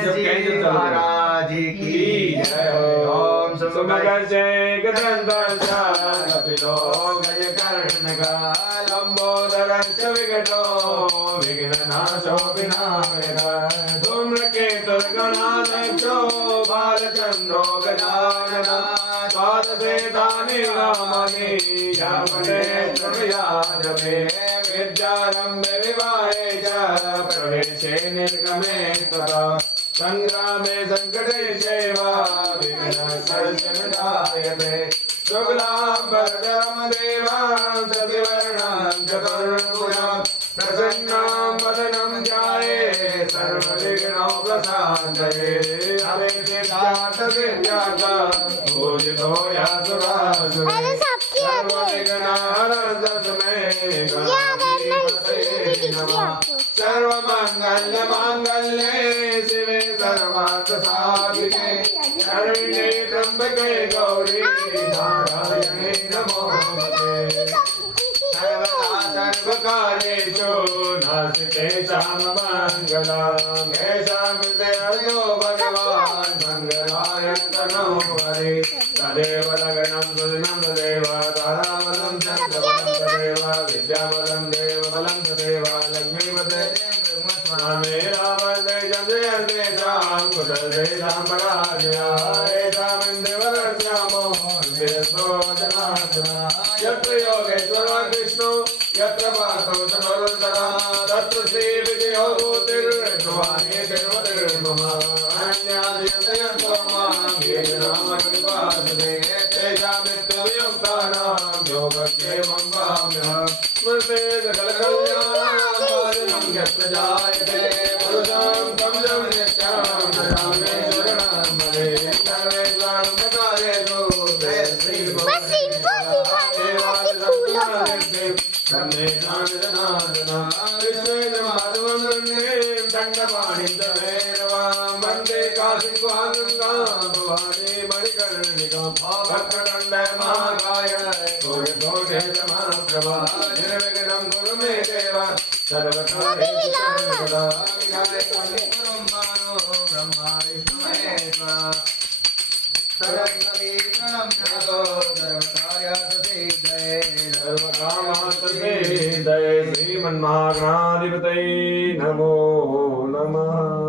जी महाराज की जय। ओम सुमकर जय गदंतर्षा कपिलो गजकर्णका लंबोदरश्च विकटो विघ्ननाशो विनायकः धूम्रकेतुर्गणाध्यक्षो बालचन्द्रो गजाननः द्वादशेतानि नामानि यावने त्वयाजमे विद्यारम्भे विवाहे च प्रवेशे निर्गमे तथा संग्रामे संकटे चैव विघ्नकर्षणदायते शुक्लाम्बरधरं देवां सतिवर्णां चतुर्भुजां प्रसन्नां वदनं ध्याये सर्वविघ्नोपशान्तये अभिजितार्थसिद्ध्यार्थं पूजितो यासुरासुरे सर्वविघ्नहरं तस्मै गणाधिपतये नमः। सर्वमङ्गलमाङ्गल्ये शिवे सर्वार्थसाधिके शरण्ये त्र्यम्बके गौरी नारायणे नमोस्तुते। सर्वदा सर्वकार्येषु नास्ति चाममङ्गलम् येषां हृदयो भगवान् मङ्गलाय तनो हरे। तदेव लग्नं सुदिनं तदेव ताराबलं चन्द्रबलं तदेव विद्याबलं देवबलं तदेव लक्ष्मीपते मेरा वन्दे जयन्तेषां कुशलतेषां पराजया येषामिन्द्रवरस्यामो देशो जनार्दना। यत्र योगेश्वरो कृष्णो यत्र पार्थो धनुर्धरः तत्र श्रीविजयो भूतिर्भवानी तिरुपतिर्मम अनन्याद्यन्तयन्तो मां ये नामकृपासुते तेषामित्ययुक्तानां योगक्षेमं वाम्यहम्। स्मृते सकलकल्याणं यत्र जायते पुरुषं तमजं नित्यं नरामे शरणं महे सर्वेषां प्रकारेषु ते वंदे काशिवांगाभवानी मणिकर्णिकां भक्तकण्ड महाकाय घोषे समाप्रभा निर्विघ्नं कुरु मे देव सर्वकार्येषु सर्वदा विघ्नेषु ब्रह्मा विष्णु महेश्वरा सर्वकामार्थसिद्धये श्रीमन्महागणाधिपतये नमो नमः।